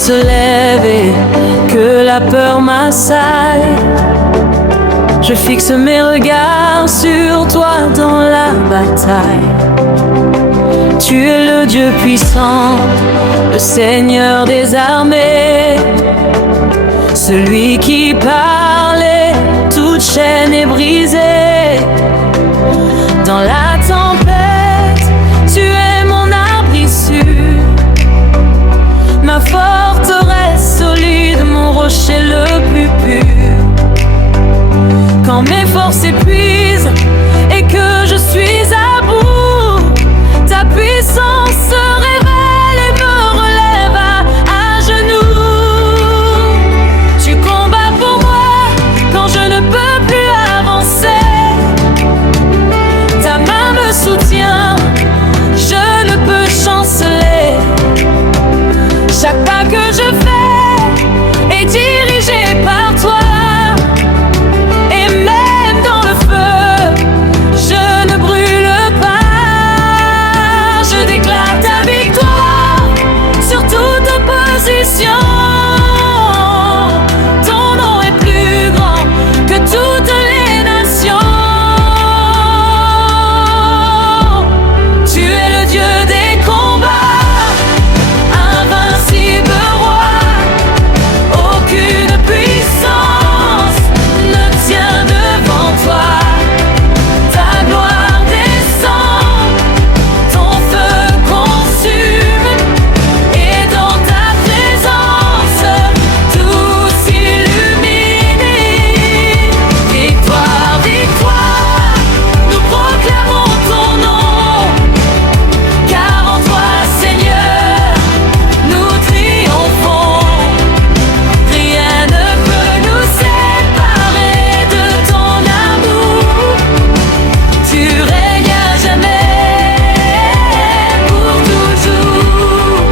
se lève et que la peur m'assaille, je fixe mes regards sur toi dans la bataille. Tu es le Dieu puissant, le Seigneur des armées, celui qui parlait, toute chaîne est brisée. Dans la tempête, tu es mon abri sûr, ma forteresse solide, mon rocher le plus pur. Quand mes forces s'épuisent et que je suis à bout, ta puissance se révèle et me relève à genoux. Tu combats pour moi quand je ne peux plus avancer. Ta main me soutient, je ne peux chanceler. Chaque pas que je fais est dirigé par toi. Ton nom est plus grand que toutes les nations. Tu es le Dieu des combats, invincible roi. Aucune puissance ne tient devant toi. Ta gloire descend, ton feu consume, et dans ta présence tout s'illumine. Victoire, victoire, nous proclamons ton nom, car en toi, Seigneur, nous triomphons. Rien ne peut nous séparer de ton amour. Tu règnes à jamais, pour toujours.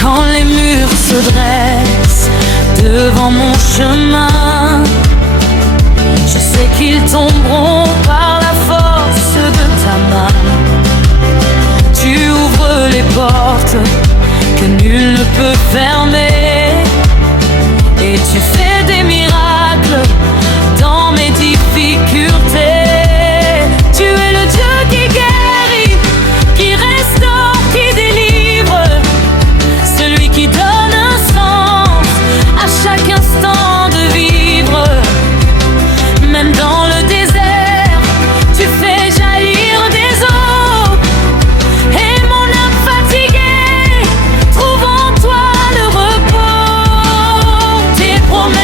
Quand les murs se dressent devant mon chemin, je sais qu'ils tomberont par la force de ta main. Tu ouvres les portes que nul ne peut fermer, et tu fais des miracles dans mes difficultés. Tu es le Dieu qui guérit, qui restaure, qui délivre, celui qui donne un sens à chaque instant de vivre. Même dans le désert, tu fais jaillir des eaux, et mon âme fatiguée trouve en toi le repos. Tes promesses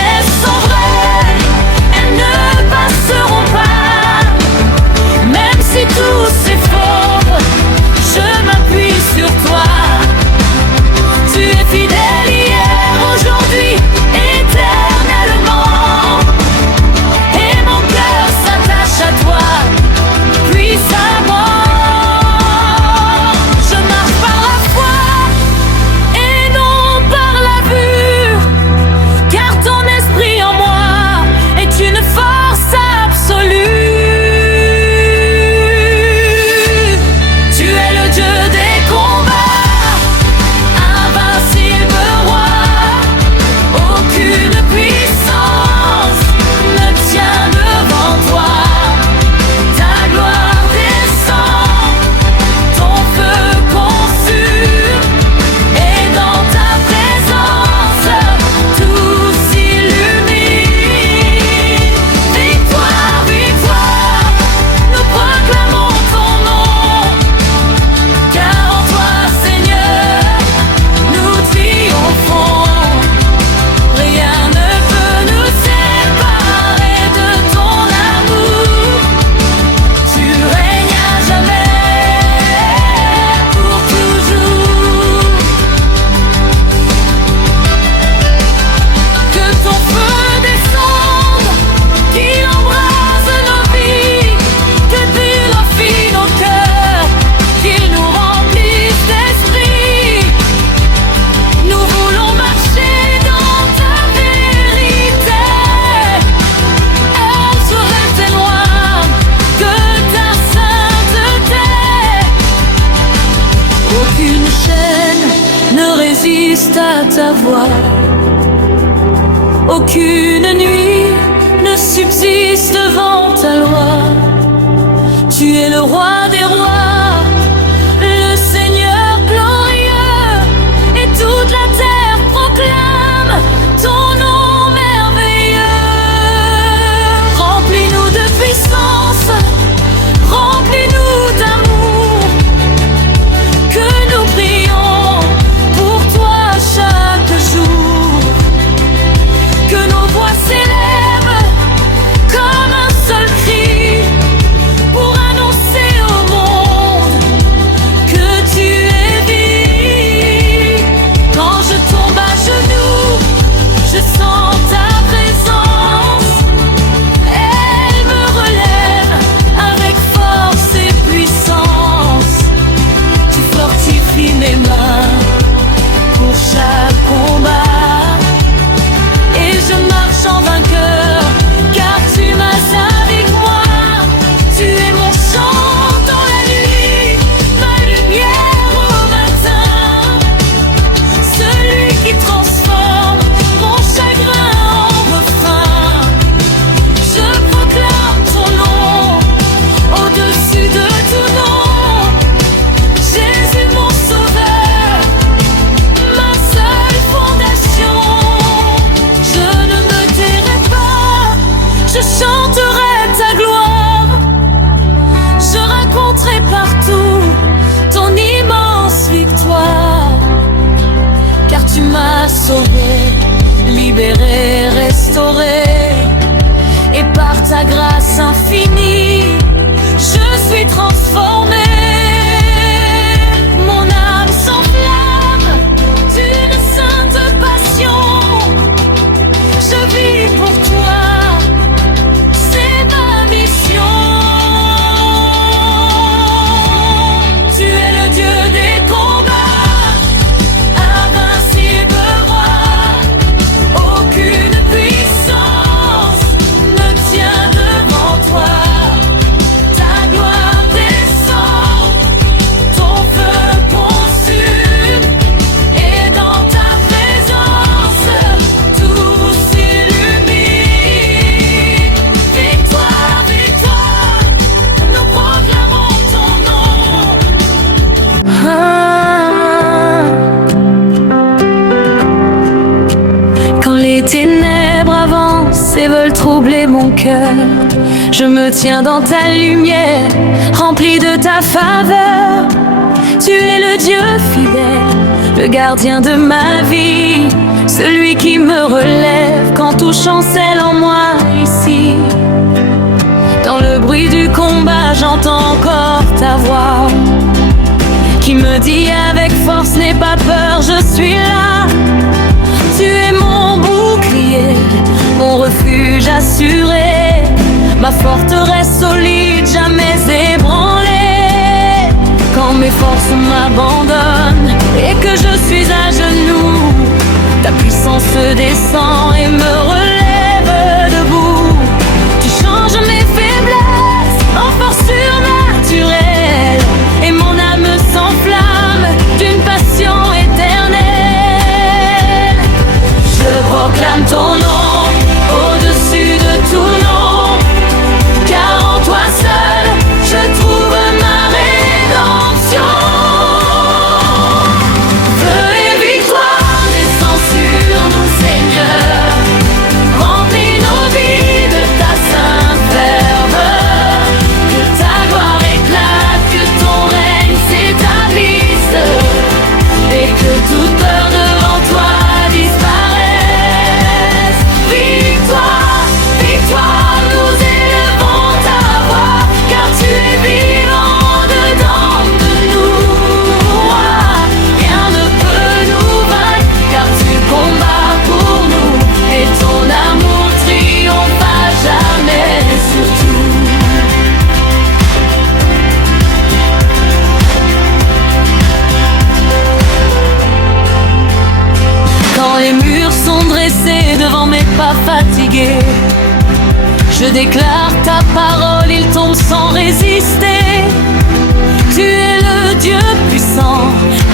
juste à ta voix. Aucune nuit ne subsiste devant ta loi. Tu es le roi des rois, le Seigneur glorieux, et toute la terre proclame ton nom merveilleux. Remplis-nous de puissance, remplis-nous d'amour, que nous prions pour toi chaque jour, que nos voix s'élèvent comme un seul cri pour annoncer au monde que tu es vie. Quand je tombe à genoux, je sens ta présence, elle me relève avec force et puissance. Tu fortifies mes mains pour chaque combat, et je marche en vainqueur, car tu marches avec moi. Tu es mon chant dans la nuit, ma lumière au matin, celui qui transforme mon chagrin en refrain. Je proclame ton nom au-dessus de tout nom. Jésus mon sauveur, ma seule fondation. Je ne me tairai pas, je chanterai ta gloire. Je raconterai partout ton immense victoire. Car tu m'as sauvé, libéré, restauré, et par ta grâce infinie, je suis transformé. Mon âme s'enflamme d'une sainte passion. Je vis pour toi, c'est ma mission. Tu es le Dieu des combats, invincible roi. Aucune puissance ne tient devant toi. Ta gloire descend, ton feu consume, et dans ta présence tout s'illumine. Victoire, victoire, nous proclamons ton nom. Quand les ténèbres avancent et veulent troubler mon cœur, je me tiens dans ta lumière, rempli de ta faveur. Tu es le Dieu fidèle, le gardien de ma vie, celui qui me relève quand tout chancelle en moi ici. Dans le bruit du combat, j'entends encore ta voix qui me dit avec force, n'aie pas peur, je suis là. Tu es mon bouclier, mon refuge assuré, ma forteresse solide, jamais ébranlée. Quand mes forces m'abandonnent et que je suis à genoux, ta puissance descend et me relève debout. Tu changes mes faiblesses en force surnaturelle, et mon âme s'enflamme d'une passion éternelle. Je proclame ton nom au-dessus de tout nom, car en toi seul je trouve ma rédemption. Feu et victoire descend sur nous, Seigneur. Remplis nos vies de ta sainte ferveur. Que ta gloire éclate, que ton règne s'établisse, et que toute peur devant toi disparaisse. Victoire, victoire, nous élevons ta voix, car tu es vivant dedans de nous. Rien ne peut nous vaincre, car tu combats pour nous, et ton amour triomphe à jamais sur tout. Quand les murs sont dressés devant mes pas fatigués, je déclare ta parole, ils tombent sans résister. Tu es le Dieu puissant,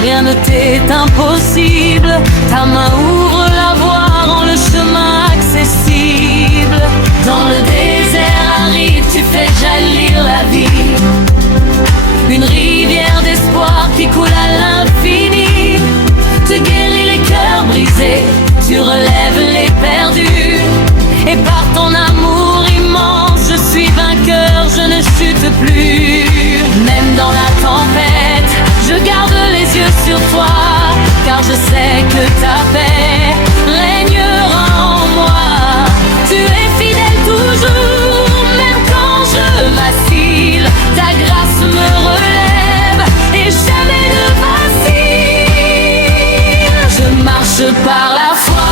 rien ne t'est impossible. Ta main ouvre la voie, rend le chemin accessible. Dans le désert aride, tu fais jaillir la vie. Une rivière d'espoir qui coule à l'infini. Tu guéris les cœurs brisés, tu relèves les perdus. Et par ton amour immense, je suis vainqueur, je ne chute plus. Même dans la tempête, je garde les yeux sur toi, car je sais que ta paix régnera en moi. Tu es fidèle toujours, même quand je vacille. Ta grâce me relève et jamais ne vacille. Je marche par la foi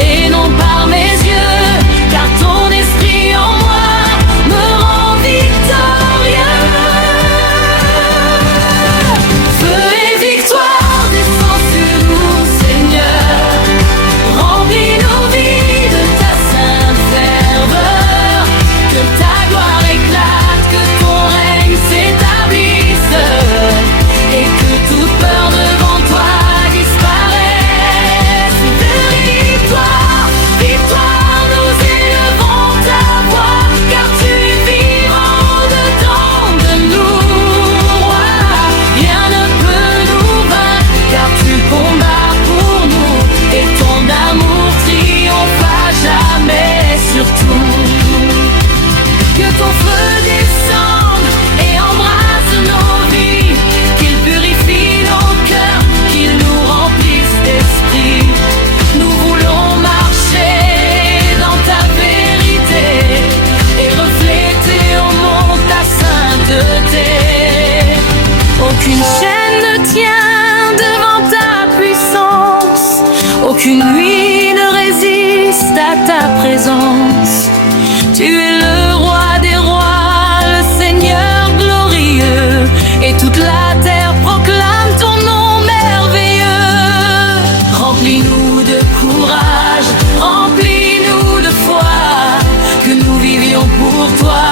et non par mes yeux, car ton esprit en moi me rend victorieux. Feu et victoire descend sur nous, Seigneur. Remplis nos vies de ta sainte ferveur. Que ta gloire éclate, que ton règne s'établisse, et que toute peur devant toi disparaisse. Victoire, victoire, nous élevons ta voix, car tu vis en dedans de nous, roi. Rien ne peut nous vaincre, car tu combats pour nous, et ton amour triomphe à jamais sur tout. Que ton feu descende et embrasse nos vies, qu'il purifie nos cœurs, qu'il nous remplisse d'esprit. Nous voulons marcher dans ta vérité et refléter au monde ta sainteté. Aucune chaîne ne tient devant ta puissance, aucune nuit ne résiste à ta présence. Tu es le roi des rois, le Seigneur glorieux, et toute la terre proclame ton nom merveilleux. Remplis-nous de courage, remplis-nous de foi, que nous vivions pour toi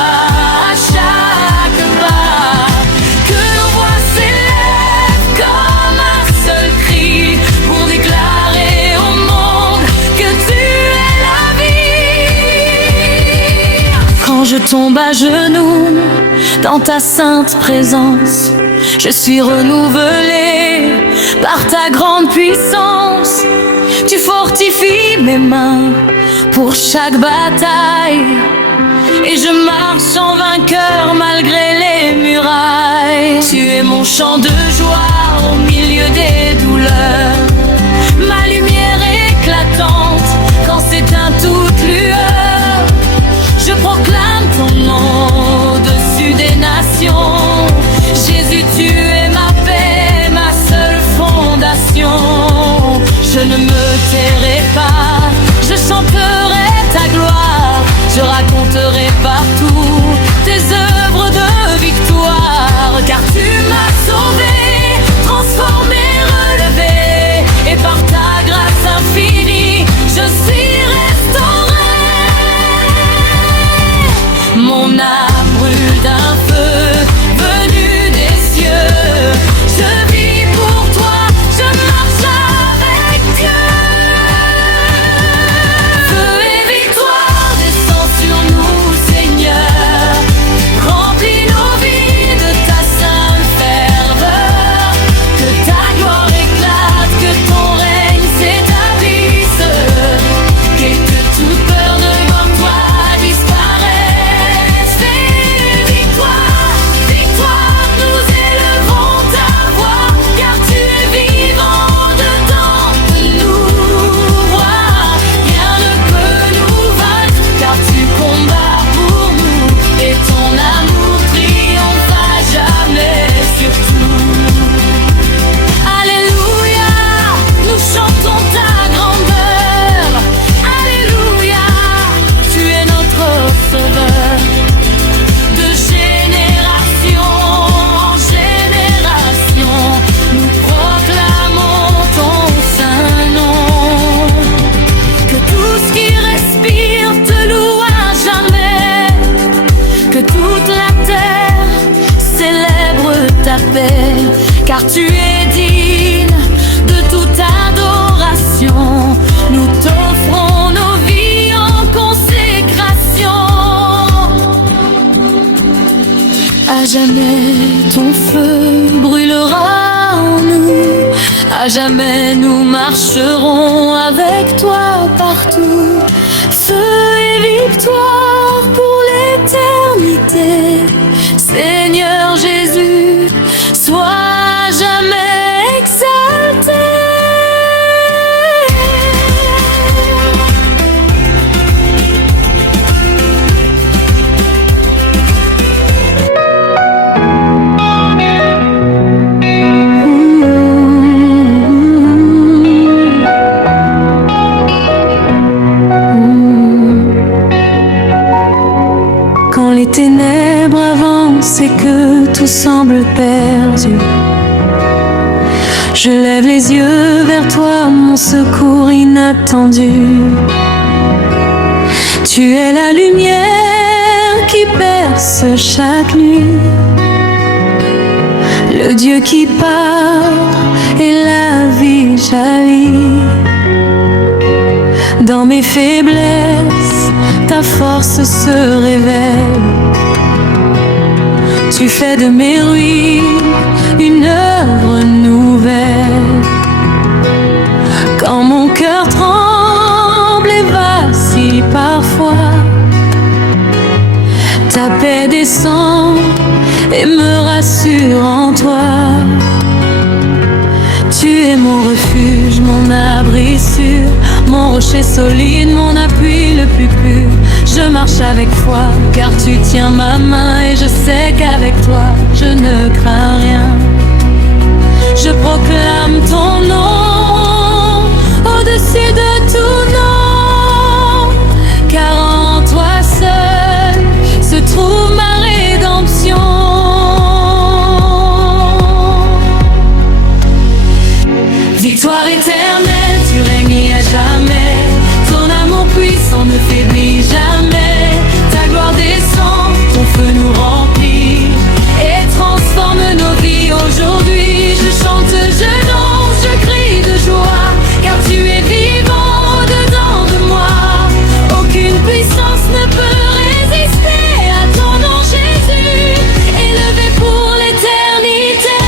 à chaque pas. Que nos voix s'élèvent comme un seul cri, pour déclarer au monde que tu es la vie. Quand je tombe à genoux dans ta sainte présence, je suis renouvelé par ta grande puissance. Tu fortifies mes mains pour chaque bataille, et je marche en vainqueur malgré les murailles. Tu es mon chant de joie au milieu des douleurs, ma lumière éclatante quand s'éteint toute lueur. Je proclame ton nom au-dessus des nations. Jésus, tu es ma paix, ma seule fondation. Je ne me tairai pas, je chanterai ta gloire, je raconterai partout tes œuvres de victoire. Car tu m'as sauvé, transformé, relevé, et par ta grâce infinie, je suis restauré. Mon âme brûle d'un feu venu des cieux. Je vis pour toi, je marche avec Dieu. jamais ton feu brûlera en nous, à jamais nous marcherons avec toi partout. Feu et victoire pour l'éternité, Seigneur Jésus, sois jamais exalté. Les ténèbres avancent et que tout semble perdu, je lève les yeux vers toi, mon secours inattendu. Tu es la lumière qui perce chaque nuit, le Dieu qui parle et la vie jaillit. Dans mes faiblesses, ta force se révèle. Tu fais de mes ruines une œuvre nouvelle. Quand mon cœur tremble et vacille parfois, ta paix descend et me rassure en toi. Tu es mon refuge, mon abri sûr, mon rocher solide, mon appui le plus pur. Je marche avec foi, car tu tiens ma main et je sais qu'avec toi, je ne crains rien. Je proclame ton nom au-dessus de tout nom, car en toi seul se trouve ma rédemption. Victoire éternelle, tu règnes à jamais. Ton amour puissant ne faiblit jamais. Ta gloire descend, ton feu nous remplit et transforme nos vies aujourd'hui. Je chante, je danse, je crie de joie, car tu es vivant au-dedans de moi. Aucune puissance ne peut résister à ton nom Jésus, élevé pour l'éternité.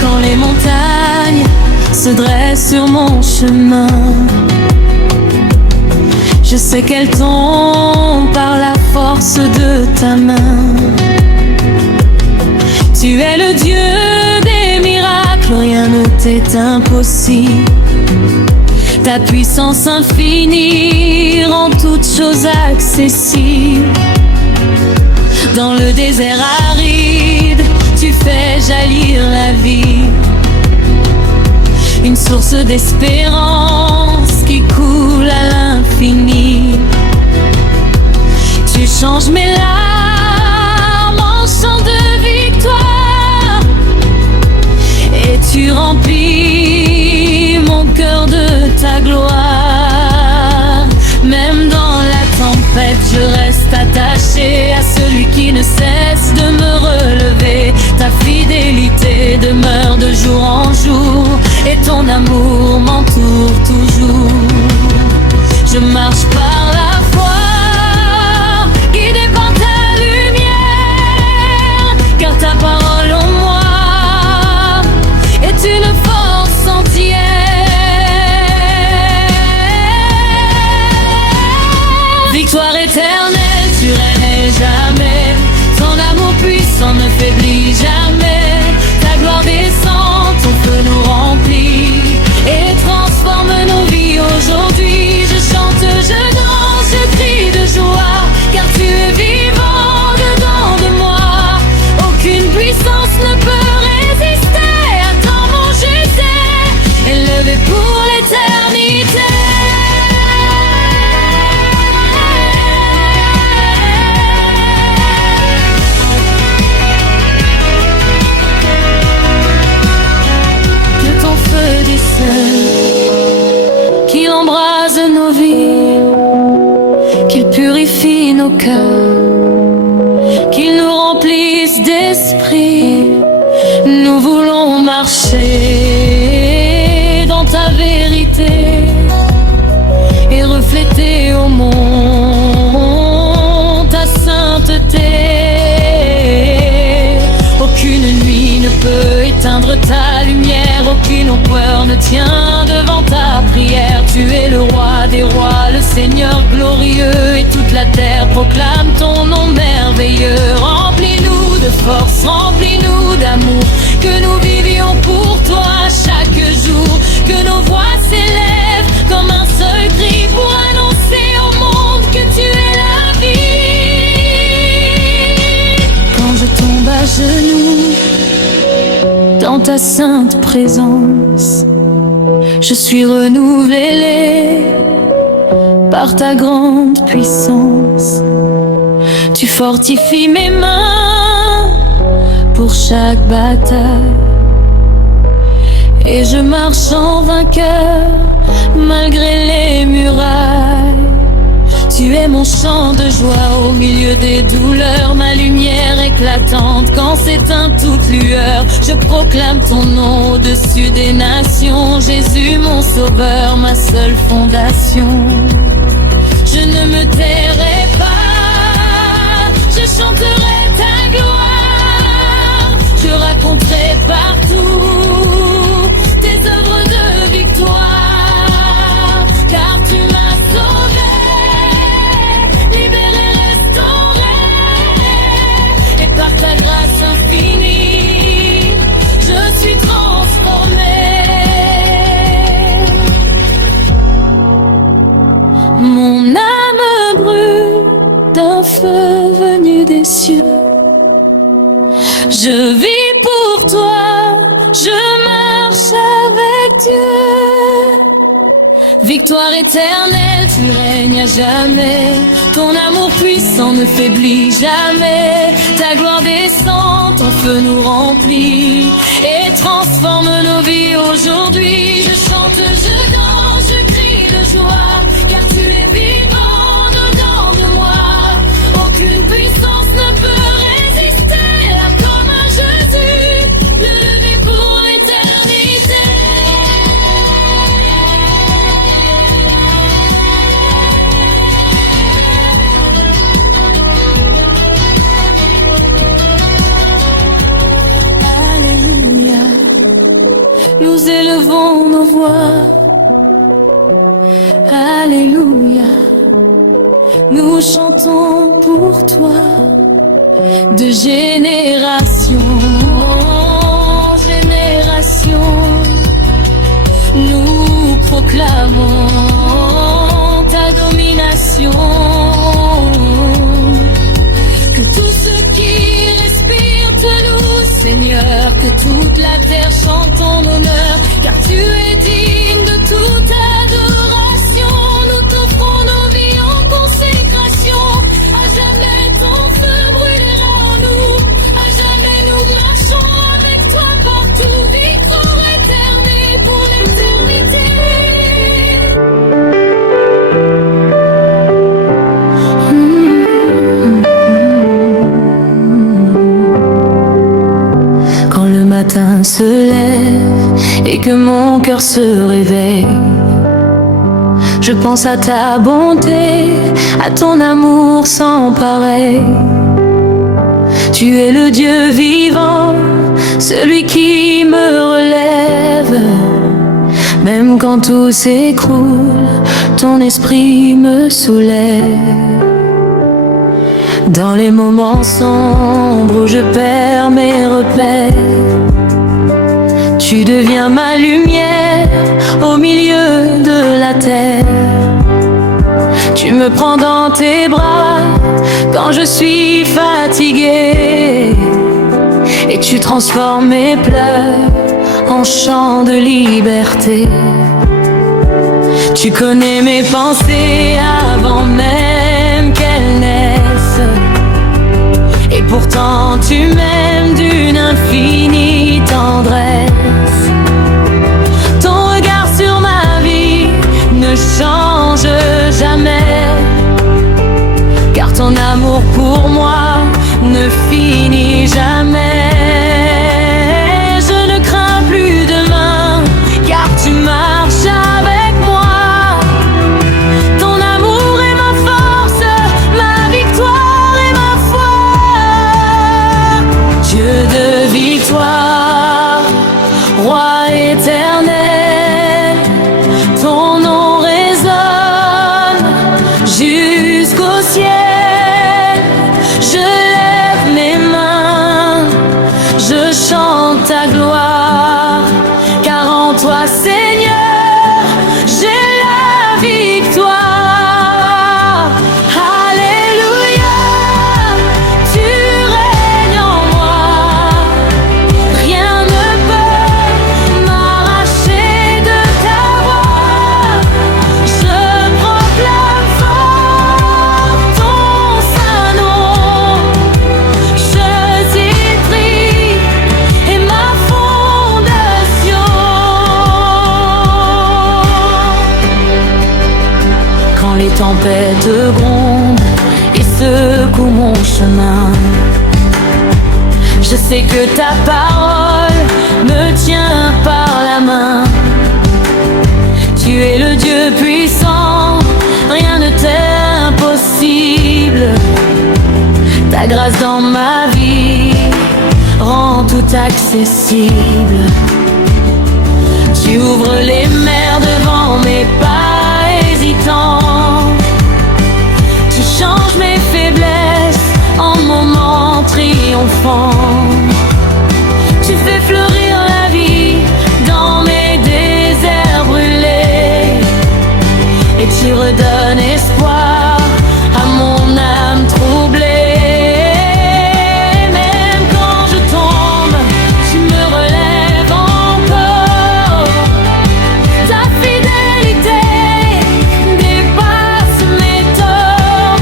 Quand les montagnes se dressent sur mon chemin, je sais qu'elles tombent par la force de ta main. Tu es le Dieu des miracles, rien ne t'est impossible. Ta puissance infinie rend toutes choses accessibles. Dans le désert aride, tu fais jaillir la vie, une source d'espérance qui coule à l'infini. Tu changes mes larmes en chants de victoire et tu remplis mon cœur de ta gloire. Même dans la tempête, je reste attaché à celui qui ne cesse de me relever. Ta fidélité demeure de jour en jour et ton amour m'entoure toujours. Je marche par la foi, guidé par ta lumière, car ta parole en moi est une force entière. Victoire éternelle, tu règnes jamais. Ton amour puissant ne faiblit jamais. Ta gloire descend, ton feu nous remplit et transforme nos vies aujourd'hui. Je chante, je danse, je crie de joie, car tu es vivant dedans de moi. Aucune puissance ne peut résister à ton nom Jésus, élevé pour l'éternité. Qu'il embrase nos vies, qu'il purifie nos cœurs, qu'il nous remplisse d'esprit. Nous voulons marcher dans ta vérité et refléter au monde peut éteindre ta lumière, aucune peur ne tient devant ta prière. Tu es le roi des rois, le Seigneur glorieux, et toute la terre proclame ton nom merveilleux. Remplis-nous de force, remplis-nous d'amour, que nous vivions pour toi chaque jour, que nos voix s'élèvent comme un seul cri pour annoncer au monde que tu es la vie. Quand je tombe à genoux dans ta sainte présence, je suis renouvelé par ta grande puissance. Tu fortifies mes mains pour chaque bataille, et je marche en vainqueur malgré les murailles. Tu es mon chant de joie au milieu des douleurs, ma lumière éclatante quand s'éteint toute lueur. Je proclame ton nom au-dessus des nations, Jésus mon sauveur, ma seule fondation. Je ne me tairai pas, je chanterai ta gloire, je raconterai partout tes œuvres de victoire, car tu m'as sauvé, libéré, restauré, et par ta grâce infinie, je suis transformé. Mon âme brûle d'un feu venu des cieux. Je vis pour toi, je marche avec Dieu. Victoire éternelle, tu règnes à jamais. Ton amour puissant ne faiblit jamais. Ta gloire descend, ton feu nous remplit et transforme nos vies aujourd'hui. Je chante, je danse, je crie de joie, car tu es vivant dedans de moi. Aucune puissance ne peut résister à comme un Jésus, le lever pour l'éternité. Alléluia, nous élevons nos voix. Alléluia, nous chantons pour toi de génération en génération. Nous proclamons ta domination. Que tous ceux qui respirent te louent, Seigneur, que toute la terre chante ton honneur, car tu es digne de toute adoration. Nous t'offrons nos vies en consécration. À jamais ton feu brûlera en nous. À jamais nous marchons avec toi partout. Victoire éternelle pour l'éternité. Quand le matin se lève et que mon cœur se réveille, je pense à ta bonté, à ton amour sans pareil. Tu es le Dieu vivant, celui qui me relève. Même quand tout s'écroule, ton esprit me soulève. Dans les moments sombres où je perds mes repères, tu deviens ma lumière au milieu de la terre. Tu me prends dans tes bras quand je suis fatigué, et tu transformes mes pleurs en chants de liberté. Tu connais mes pensées avant même qu'elles naissent, et pourtant tu m'aimes d'une infinie tendresse. Ton regard sur ma vie ne change jamais, car ton amour pour moi ne finit jamais. Je ne crains plus demain, car tu marches avec moi. Ton amour est ma force, ma victoire et ma foi. Dieu de victoire. Roi éternel, ton nom résonne jusqu'au ciel. Je lève mes mains, je chante ta gloire, car en toi, Seigneur, j'ai la victoire. Alléluia, tu règnes en moi, rien ne peut m'arracher de ta voix. Je proclame fort ton saint nom, je t'écris et ma fondation. Quand les tempêtes grondent et secouent mon chemin, je sais que ta parole me tient par la main. Tu es le Dieu puissant, rien ne t'est impossible. Ta grâce dans ma vie rend tout accessible. Tu ouvres les mers devant mes pas hésitants. Tu changes mes faiblesses en moments triomphants. Tu fais fleurir la vie dans mes déserts brûlés, et tu redonnes espoir à mon âme troublée. Même quand je tombe, tu me relèves encore. Ta fidélité dépasse mes torts.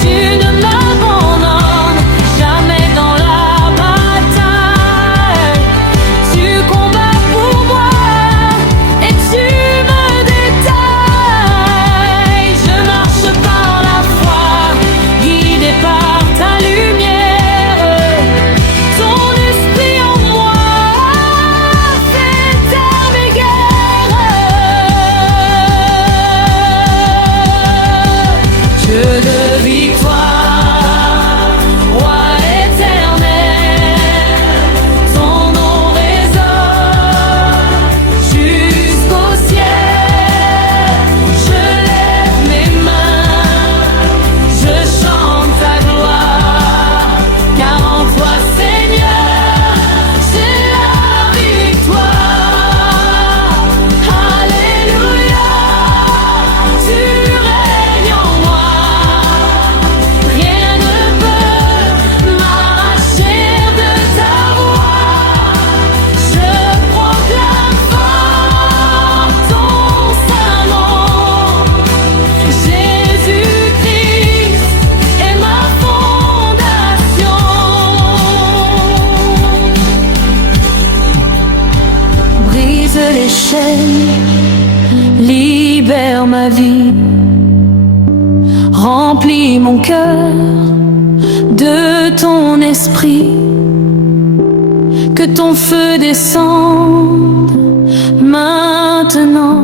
Tu ne m'abandonnes jamais dans la bataille. Tu combats pour moi et tu me détailles. Je marche par la foi, guidé par ta lumière. Ton esprit en moi fait taire mes guerres. Dieu de victoire, roi éternel, ton nom résonne jusqu'au ciel. Je lève mes mains, je chante ta gloire, car en toi, Seigneur, j'ai la victoire. Alléluia, tu règnes en moi, rien ne peut m'arracher de ta voix. Je proclame fort ton saint nom, Jésus-Christ est ma fondation. Brise les chaînes, libère ma vie, remplis mon cœur de ton esprit. Que ton feu descende maintenant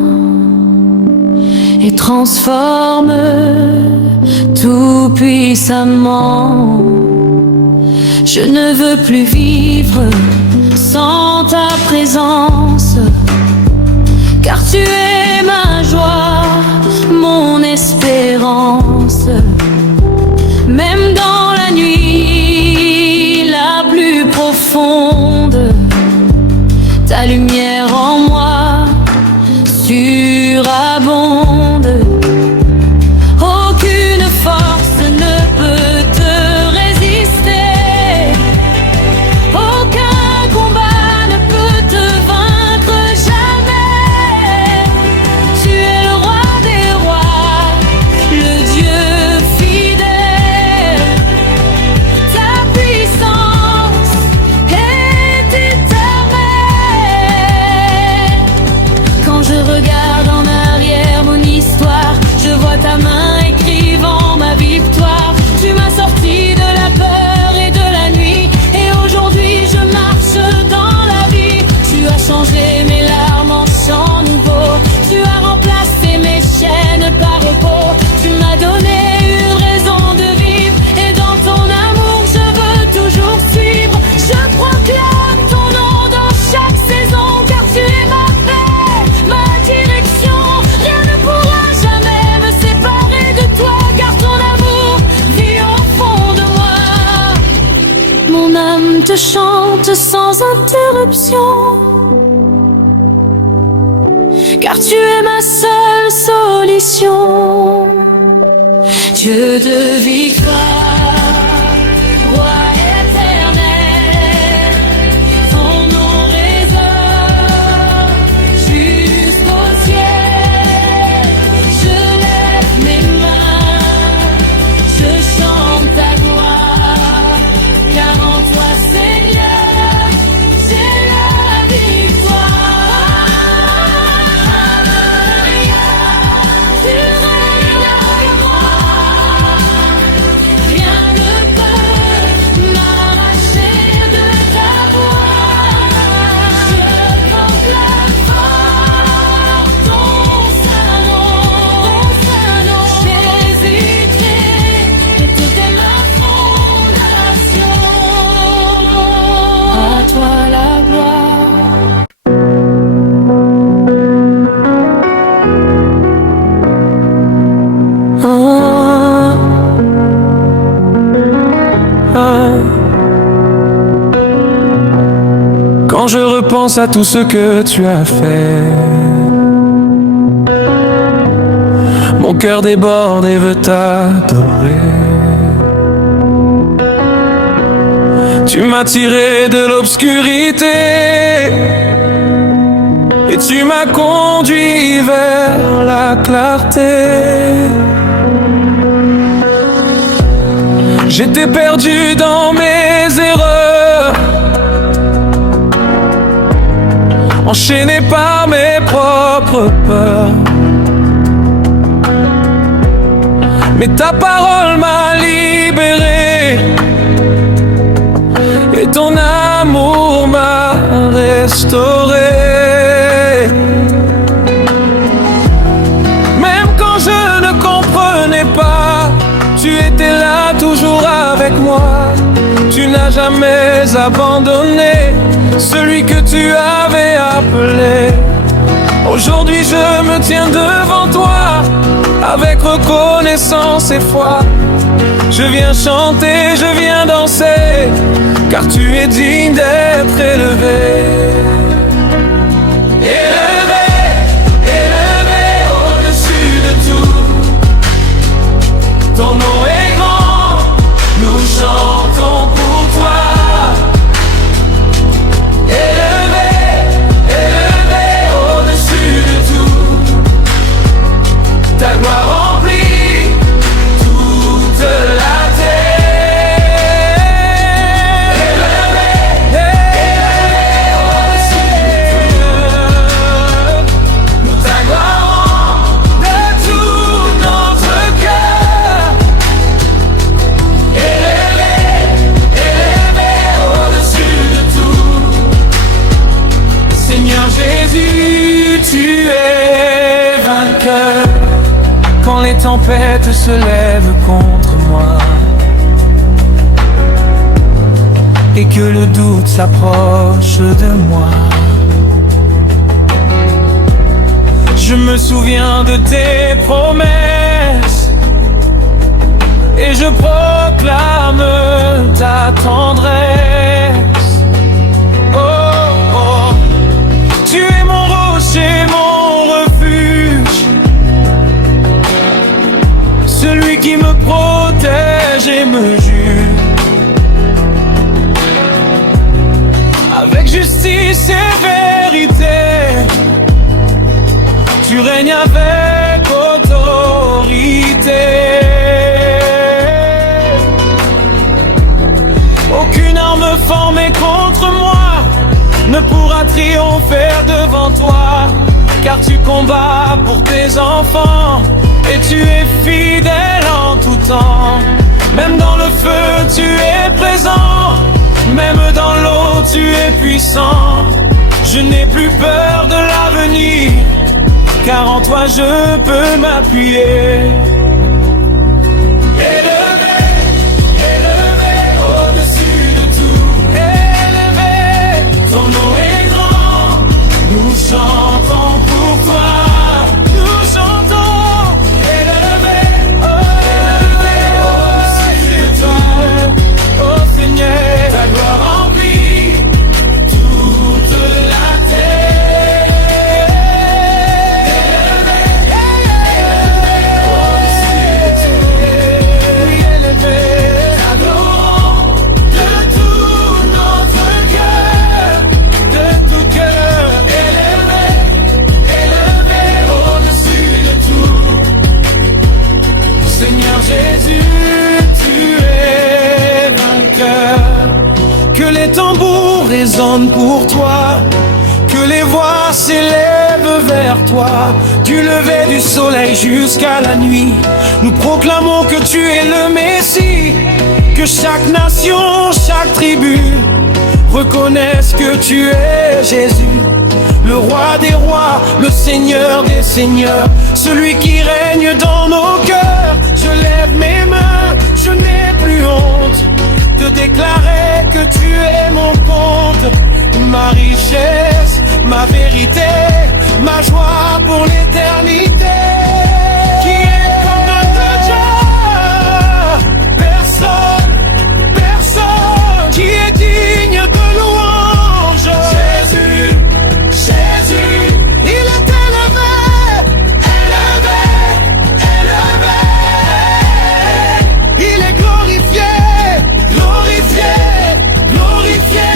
et transforme tout puissamment. Je ne veux plus vivre sans ta présence, car tu es ma joie, mon espérance. Même dans la nuit la plus profonde, ta lumière en moi surabonde. Aucune force ne peut te résister, aucun combat ne peut te vaincre jamais. Tu es le roi des rois, le Dieu fidèle. Ta puissance est éternelle. sans interruption, car tu es ma seule solution. Dieu de victoire, roi éternel, ton nom résonne jusqu'au ciel. Je lève mes mains, je chante ta gloire, car en toi, Seigneur, j'ai la victoire. Tu règnes avec moi, rien ne peut m'arracher de ta voix. Je proclame fort ton saint nom. J'hésiterai, mais tout est ma fondation. À toi la gloire. Quand je repense à tout ce que tu as fait, mon cœur déborde et veut t'adorer. Tu m'as tiré de l'obscurité et tu m'as conduit vers la clarté. J'étais perdu dans mes erreurs, enchaîné par mes propres peurs. Mais ta parole m'a libéré et ton amour m'a restauré. Même quand je ne comprenais pas, tu étais là toujours avec moi. Tu n'as jamais abandonné celui que tu avais appelé. Aujourd'hui je me tiens devant toi avec reconnaissance et foi. Je viens chanter, je viens danser, car tu es digne d'être élevé. Élevé, élevé au-dessus de tout. Ton nom est grand, nous chantons pour toi. Élevé, élevé au-dessus de tout. Ta gloire remplit toute la terre. Élevé, élevé au-dessus de tout. Ta gloire remplit de tout notre cœur. Élevé, élevé au-dessus de tout. Seigneur Jésus, tu es vainqueur. Quand les tempêtes se lèvent contre moi et que le doute s'approche de moi, je me souviens de tes promesses et je proclame ta tendresse. Oh, oh. Tu es mon rocher, mon refuge, celui qui me protège et me jure. Avec justice et vérité, tu règnes avec autorité. Aucune arme formée contre moi ne pourra triompher devant toi, car tu combats pour tes enfants et tu es fidèle en tout temps. Même dans le feu tu es présent, même dans l'eau tu es puissant. Je n'ai plus peur de l'avenir, car en toi je peux m'appuyer. Élevé, élevé au-dessus de tout. Élevé, ton nom est grand, nous chantons pour toi. Nous chantons. Élevé, élevé au-dessus de toi. Oh Seigneur, ta gloire remplit amour résonne pour toi, que les voix s'élèvent vers toi. Du lever du soleil jusqu'à la nuit, nous proclamons que tu es le Messie. Que chaque nation, chaque tribu reconnaisse que tu es Jésus, le roi des rois, le seigneur des seigneurs, celui qui règne dans nos cœurs. Je lève mes mains, je n'ai plus honte de déclarer que tu es mon compte, ma richesse, ma vérité, ma joie pour l'éternité. Qui est comme notre Dieu? Personne, personne. Qui est digne de louange? Jésus, Jésus. Il est élevé, élevé, élevé. Il est glorifié, glorifié, glorifié.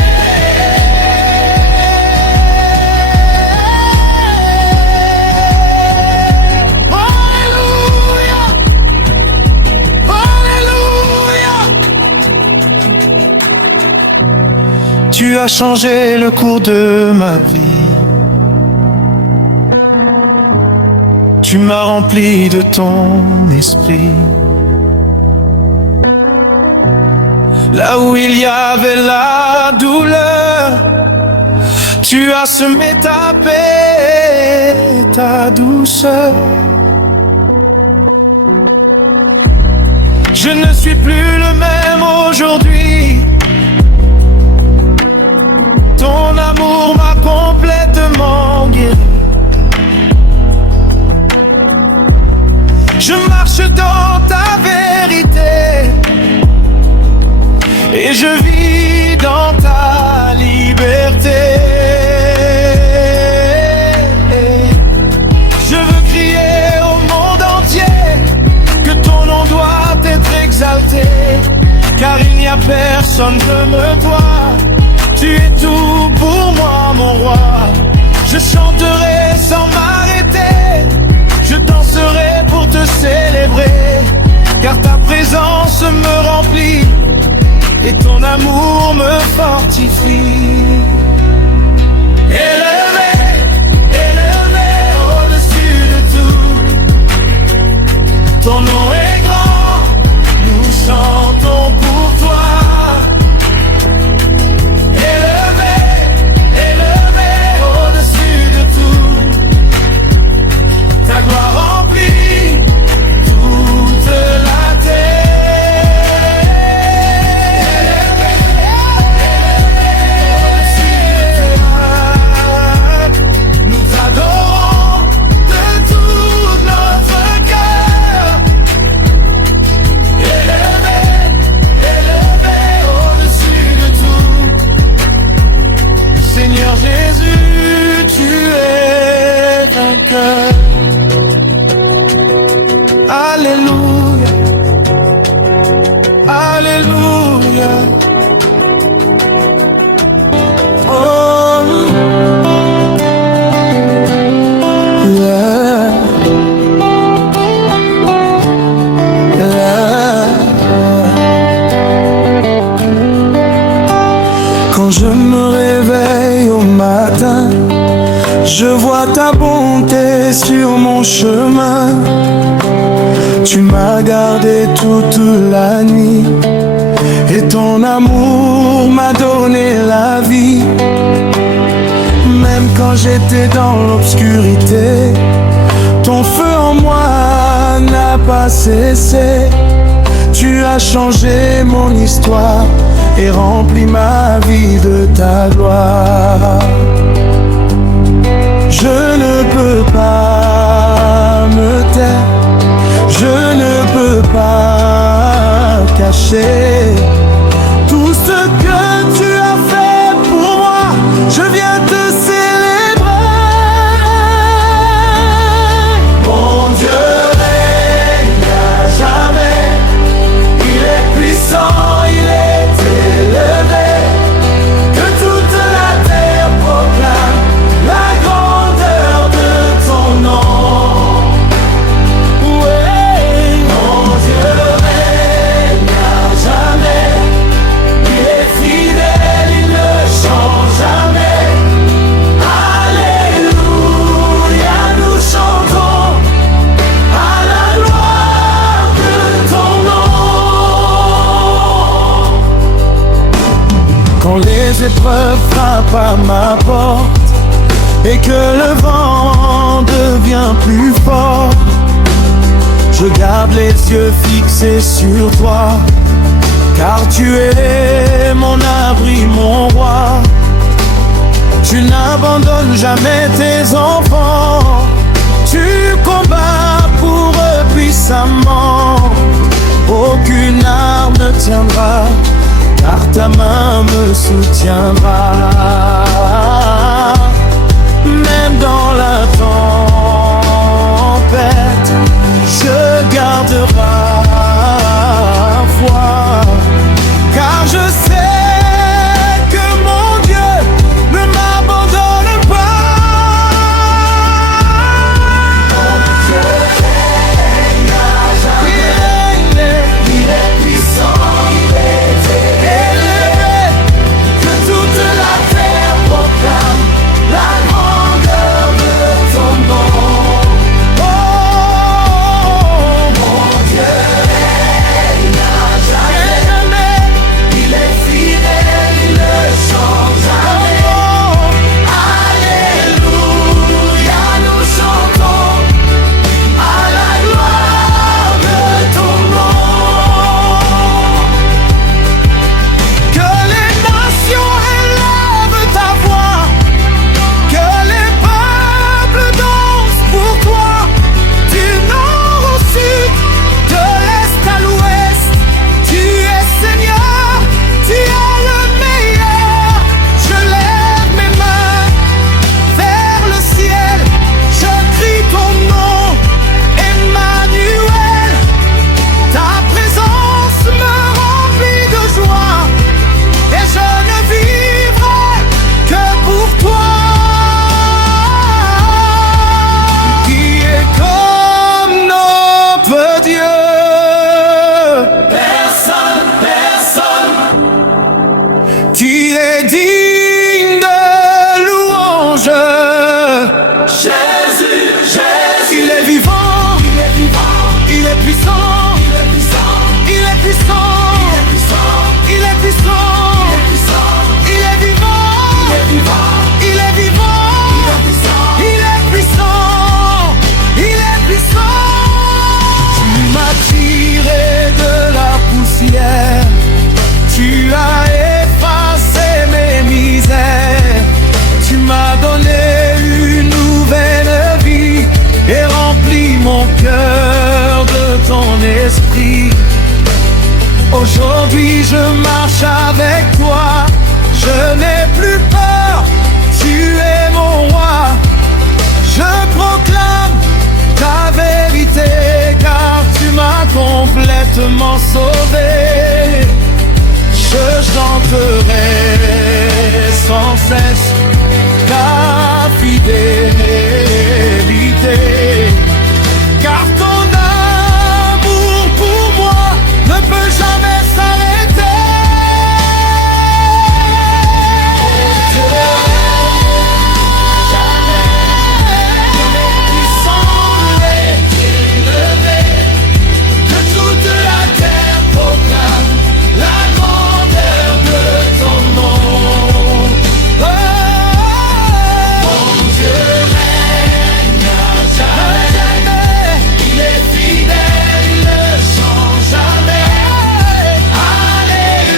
Tu as changé le cours de ma vie. Tu m'as rempli de ton esprit. Là où il y avait la douleur, tu as semé ta paix, ta douceur. Je ne suis plus le même aujourd'hui. Ton amour m'a complètement guéri. Je marche dans ta vérité et je vis dans ta liberté. Je veux crier au monde entier que ton nom doit être exalté, car il n'y a personne comme toi. Tu es tout pour moi, mon roi. Je chanterai sans m'arrêter, je danserai pour te célébrer, car ta présence me remplit et ton amour me fortifie. Élevé, élevé au-dessus de tout, ton nom est grand, nous chantons pour toi. Ta gloire remplit toute la terre. Nous t'adorons de tout notre cœur. Élevé, élevé au-dessus de tout. Seigneur Jésus, tu es vainqueur. Alléluia, Alléluia. Oh, yeah, yeah. Quand je me réveille au matin, je vois ta bonté sur mon chemin. Tu m'as gardé toute la nuit et ton amour m'a donné la vie. Même quand j'étais dans l'obscurité, ton feu en moi n'a pas cessé. Tu as changé mon histoire et rempli ma vie de ta gloire. Je ne peux pas me taire, je ne peux pas cacher tout ce que tu as fait pour moi. Je viens te célébrer. Mon Dieu règne à jamais. Il est puissant, il est élevé. Que toute la terre proclame la grandeur de ton nom. Ouais. Mon Dieu règne à jamais. épreuves frappent à ma porte et que le vent devient plus fort, je garde les yeux fixés sur toi, car tu es mon abri, mon roi. Tu n'abandonnes jamais tes enfants, tu combats pour eux puissamment. Aucune arme ne tiendra, car ta main me soutiendra. Même dans la tempête, je garderai foi, car je sais que mon Dieu ne m'abandonne pas. Mon Dieu règne à jamais. Il est puissant, il est élevé, que toute la terre proclame la grandeur de ton nom. Oh, mon Dieu règne à jamais. Il est fidèle, il ne change jamais. Alléluia, nous chantons à la gloire de ton nom. Que les nations élèvent ta voix, que les peuples dansent pour toi. Du nord au sud, de l'est à l'ouest, tu es Seigneur, tu es le meilleur. Je lève mes mains vers le ciel, je crie ton nom, Emmanuel. Ta présence me remplit de joie, et je ne vivrai que pour toi. Qui est comme notre Dieu? Personne, personne. Qui est digne de louange? Jésus, Jésus. Il est vivant, il est vivant. Il est puissant, il est puissant. Il est puissant, il est puissant. Il est vivant, il est vivant. Il est vivant, il est puissant. Il est puissant. Tu m'as tiré de la poussière, tu as effacé mes misères, tu m'as donné une nouvelle vie et rempli mon cœur de ton esprit. Aujourd'hui je marche avec toi, je n'ai plus peur, tu es mon roi. Je proclame ta vérité, car tu m'as complètement sauvé. Je chanterai sans cesse ta fidélité, car ton amour pour moi ne peut jamais s'arrêter. Jamais, il est puissant, il est élevé, que toute la terre proclame la grandeur de ton nom. Oh, mon Dieu règne à jamais. Il est fidèle, il ne change jamais.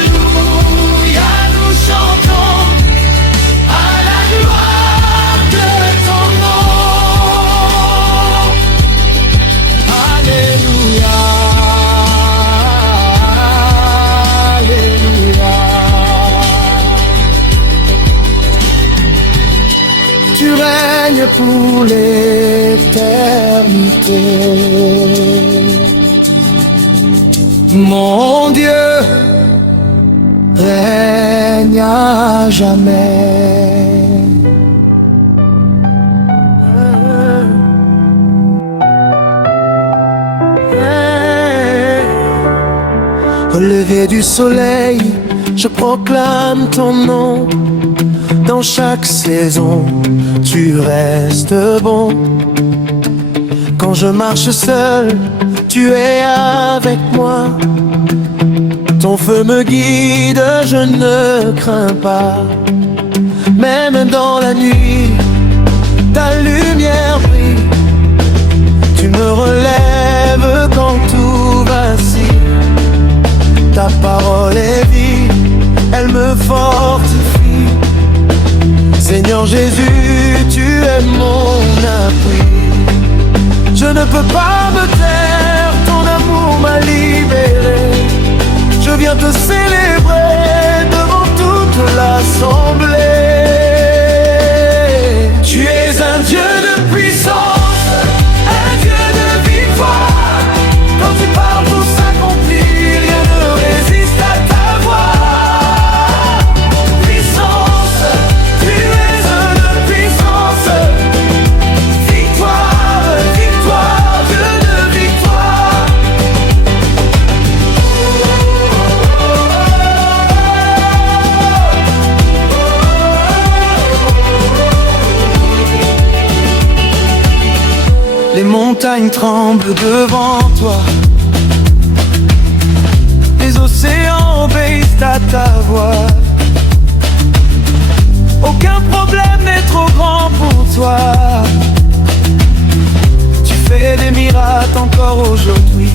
Alléluia, nous chantons à la gloire de ton nom. Alléluia, alléluia. Tu règnes pour l'éternité. Mon Dieu règne à jamais. Au lever du soleil, je proclame ton nom. Dans chaque saison, tu restes bon. Quand je marche seul, tu es avec moi. Ton feu me guide, je ne crains pas. Même dans la nuit, ta lumière brille. Tu me relèves quand tout vacille. Ta parole est vie, elle me fortifie. Seigneur Jésus, tu es mon appui. Je ne peux pas me taire, ton amour m'a libéré. Je viens te célébrer devant toute l'assemblée. Tu es un Dieu de puissance, un Dieu de victoire. Quand tu parles, tout s'accomplit, rien ne résiste à ta voix. Puissance, tu es un Dieu de puissance. Victoire, victoire, Dieu de victoire. Les montagnes tremblent devant toi. Les océans obéissent à ta voix. Aucun problème n'est trop grand pour toi. Tu fais des miracles encore aujourd'hui.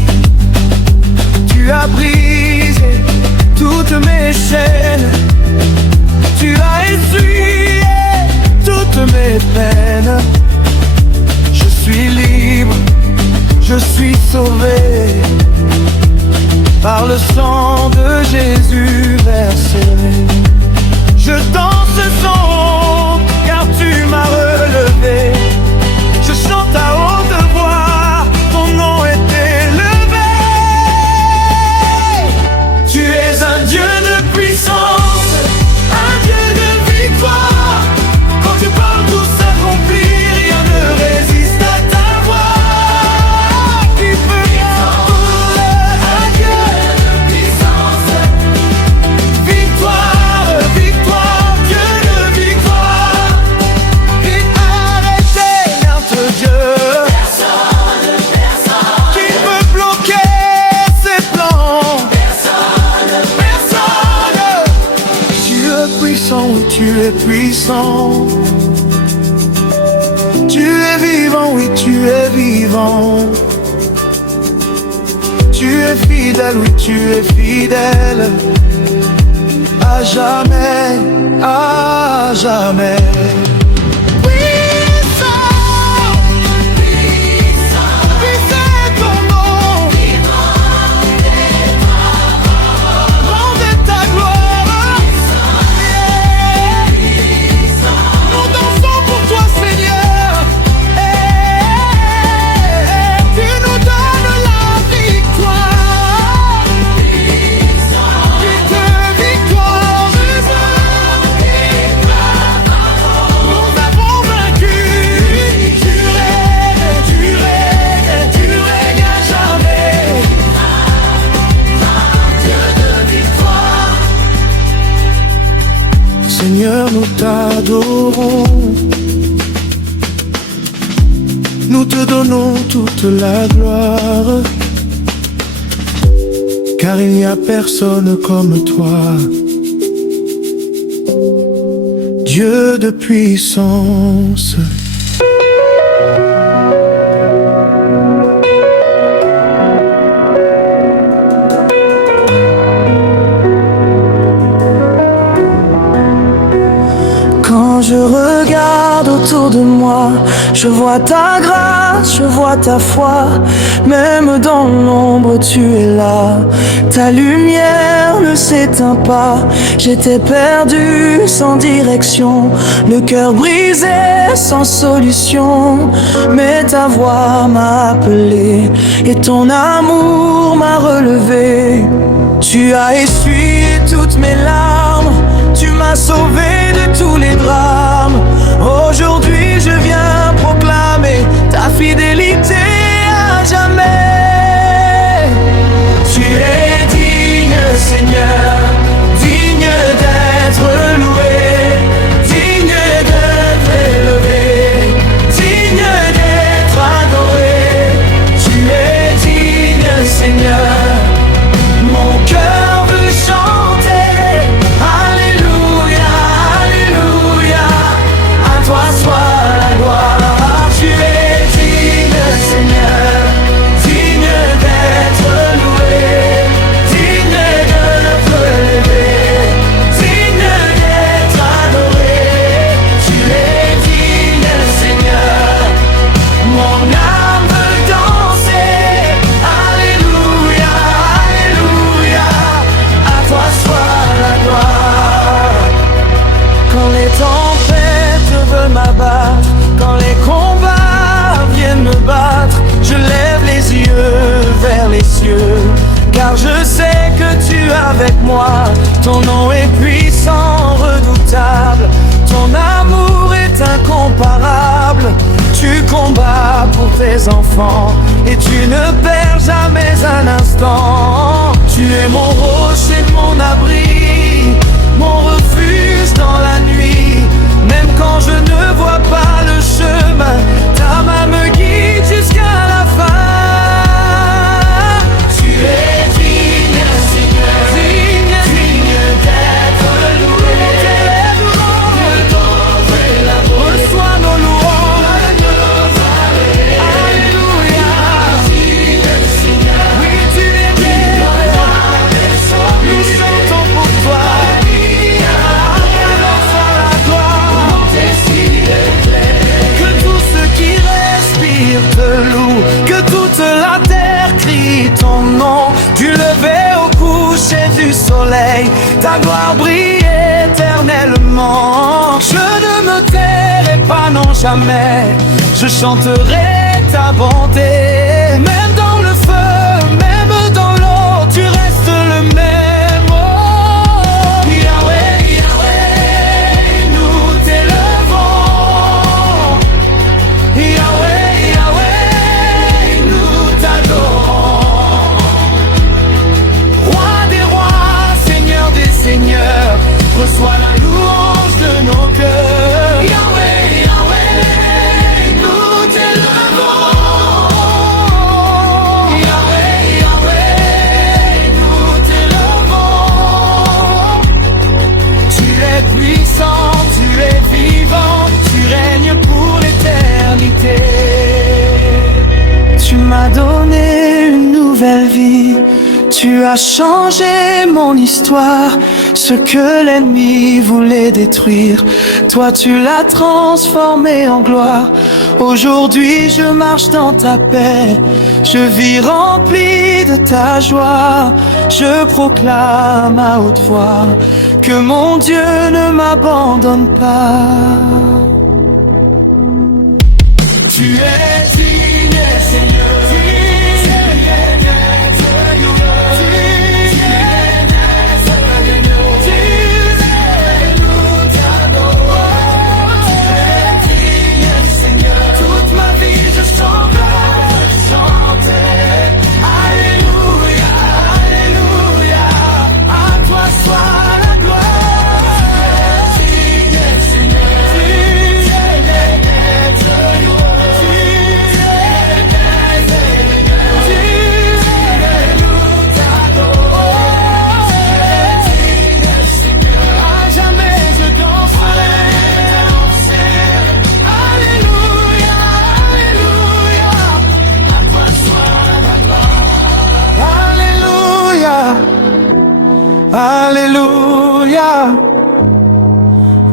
Tu as brisé toutes mes chaînes. Tu as essuyé toutes mes peines. Je suis libre, je suis sauvé par le sang de Jésus versé. Je danse ce son car tu m'as relevé. Je chante à haute voix, ton nom est élevé. Tu es un Dieu de puissance, un Dieu de victoire. Quand tu parles, tout s'accomplit, rien ne résiste. Tu es puissant, tu es vivant, oui tu es vivant. Tu es fidèle, oui tu es fidèle. À jamais, à jamais. Seigneur, nous t'adorons, nous te donnons toute la gloire, car il n'y a personne comme toi, Dieu de puissance. Quand je regarde autour de moi, je vois ta grâce, je vois ta foi. Même dans l'ombre tu es là, ta lumière ne s'éteint pas. J'étais perdu, sans direction, le cœur brisé, sans solution. Mais ta voix m'a appelé et ton amour m'a relevé. Tu as essuyé toutes mes larmes, tu m'as sauvé de tous les drames. Aujourd'hui je viens proclamer ta fidélité à jamais. Tu es digne, Seigneur, digne d'être loué, digne d'être élevé, digne d'être adoré. Tu es digne, Seigneur, mon cœur veut tes enfants et tu ne perds jamais un instant. Tu es mon rocher, mon abri, mon refuge dans la nuit. Même quand je ne vois pas le chemin, ta main me guide jusqu'à la fin. Tu es digne, Seigneur, digne d'être loué. Que ton l'amour reçois nos louanges. Alléluia. Oui, tu es digne. Nous chantons pour toi. Alors sois la gloire. Que tous ceux qui respirent te louent. Que toute la terre crie ton nom. Du lever au coucher du soleil, ta gloire brille éternellement. Je ne me tairai pas, non jamais. Je chanterai ta bonté. Même dans le feu, même dans l'eau, tu restes le même. Oh, Yahweh, Yahweh, nous t'élevons. Yahweh, Yahweh, nous t'adorons. Roi des rois, Seigneur des seigneurs, reçois la louange de nos cœurs. Yahweh, Yahweh, nous t'élevons. Yahweh, Yahweh, nous t'élevons. Tu es puissant, tu es vivant, tu règnes pour l'éternité. Tu m'as donné une nouvelle vie. Tu as changé mon histoire. Ce que l'ennemi voulait détruire, toi tu l'as transformé en gloire. Aujourd'hui je marche dans ta paix, je vis rempli de ta joie. Je proclame à haute voix que mon Dieu ne m'abandonne pas. Tu es digne, Seigneur. Alléluia,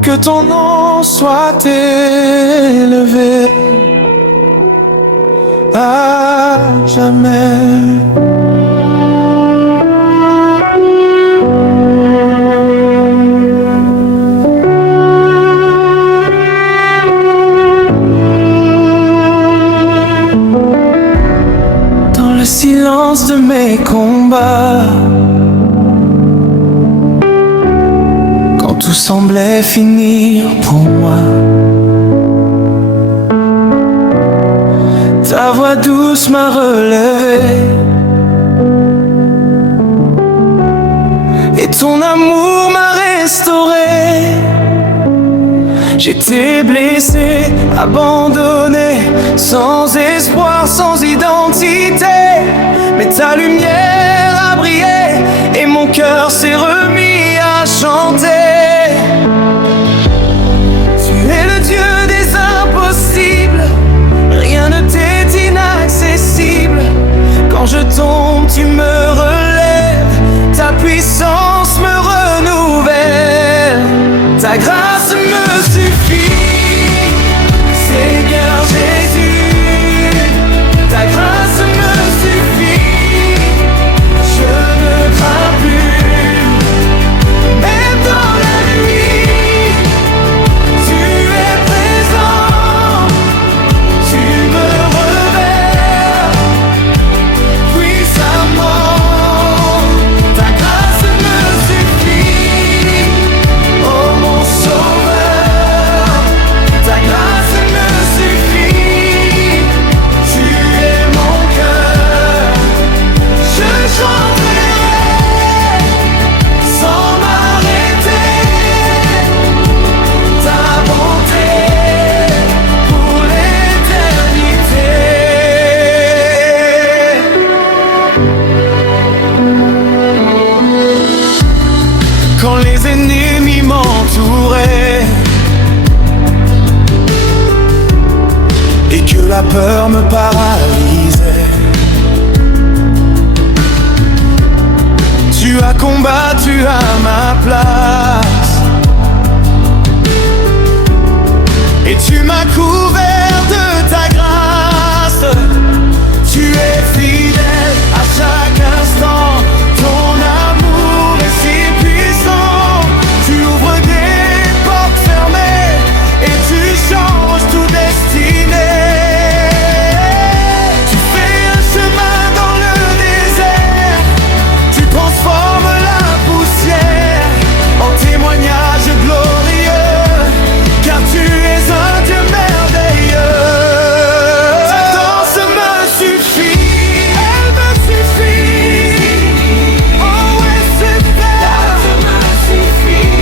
que ton nom soit élevé à jamais. Dans le silence de mes combats, tout semblait finir pour moi, ta voix douce m'a relevé et ton amour m'a restauré. J'étais blessé, abandonné, sans espoir, sans identité, mais ta lumière a brillé et mon cœur s'est remis à chanter. Quand je tombe, tu me relèves, ta puissance me renouvelle, ta grâce me suffit, Seigneur Jésus, ta grâce me suffit, je ne crains plus, même dans la la peur me paralysait. Tu as combattu à ma place et tu m'as couvert de ta grâce. Tu es fidèle à chaque instant, ton amour est si puissant. Tu ouvres des portes fermées et tu changes tout destiné. Tu fais un chemin dans le désert, tu transformes la poussière en témoignage glorieux, car tu es un Dieu merveilleux. Ta danse me suffit, elle me suffit. Oh, elle suffit, me suffit.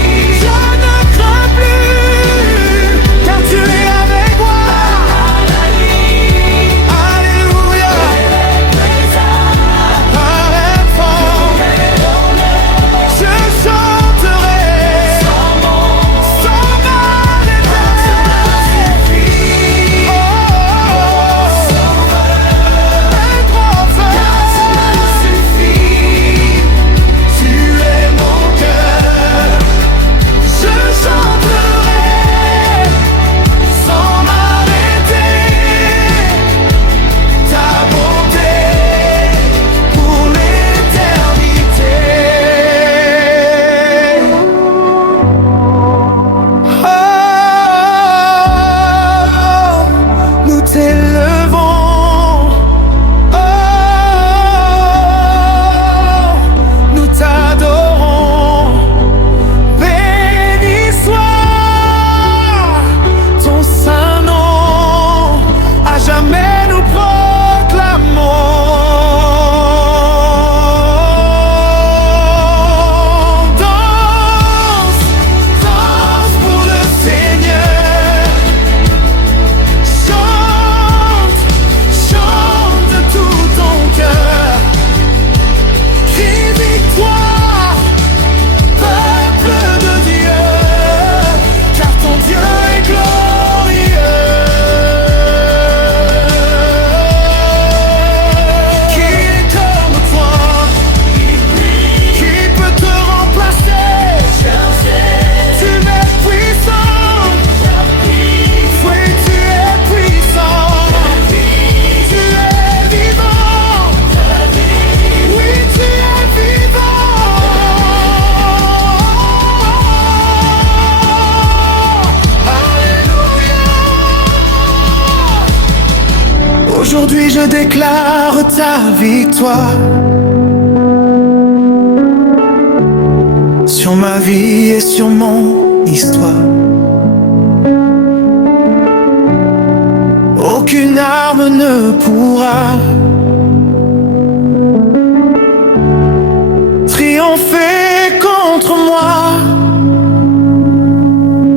Je ne crains plus, car tu es avec moi. Alléluia. Arrête fort, je chanterai sans m'arrêter. Tu es mon cœur, je chanterai sans m'arrêter ta bonté pour l'éternité. Oh, nous t'élevons, oh, nous t'adorons. Béni soit ton saint nom, à jamais nous proclamons. Danse, danse pour le Seigneur. Chante, chante de tout ton cœur. Crie victoire, peuple de Dieu, car ton Dieu est glorieux. Qui est comme toi? Qui peut te remplacer? Tu es puissant. Oui, tu es puissant. Tu es vivant. Oui, tu es vivant. Alléluia. Aujourd'hui je déclare ta victoire sur ma vie et sur mon histoire. Aucune arme ne pourra triompher contre moi,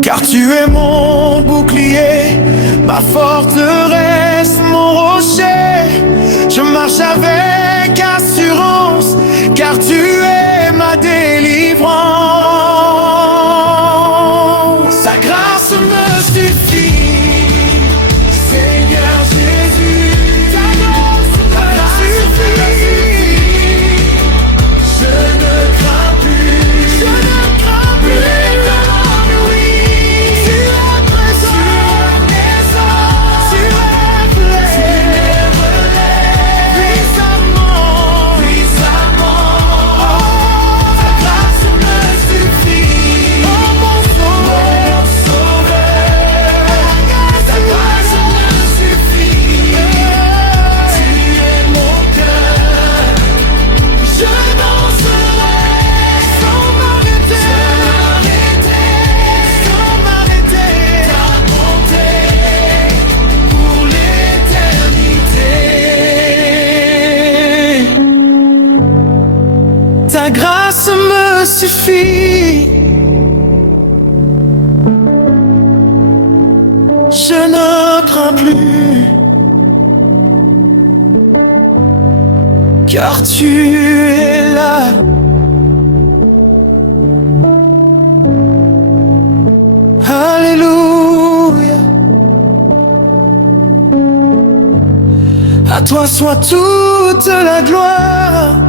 car tu es mon bouclier, ma forteresse, mon rocher. Je marche avec assurance, car tu es ma délivrance. Sa grâce me suffit, Seigneur Jésus. Ta grâce me suffit. Je ne crains plus, je ne crains plus. Oui, tu es présent, tu es puissamment, puissamment. Oh, ta grâce me suffit. Oh, mon sauveur, ta grâce me suffit. Tu es mon cœur, je danserai sans m'arrêter, sans m'arrêter. Ta bonté pour l'éternité. Ta grâce me suffit. Je ne crains plus, car tu es là. Alléluia. toi soit toute la gloire.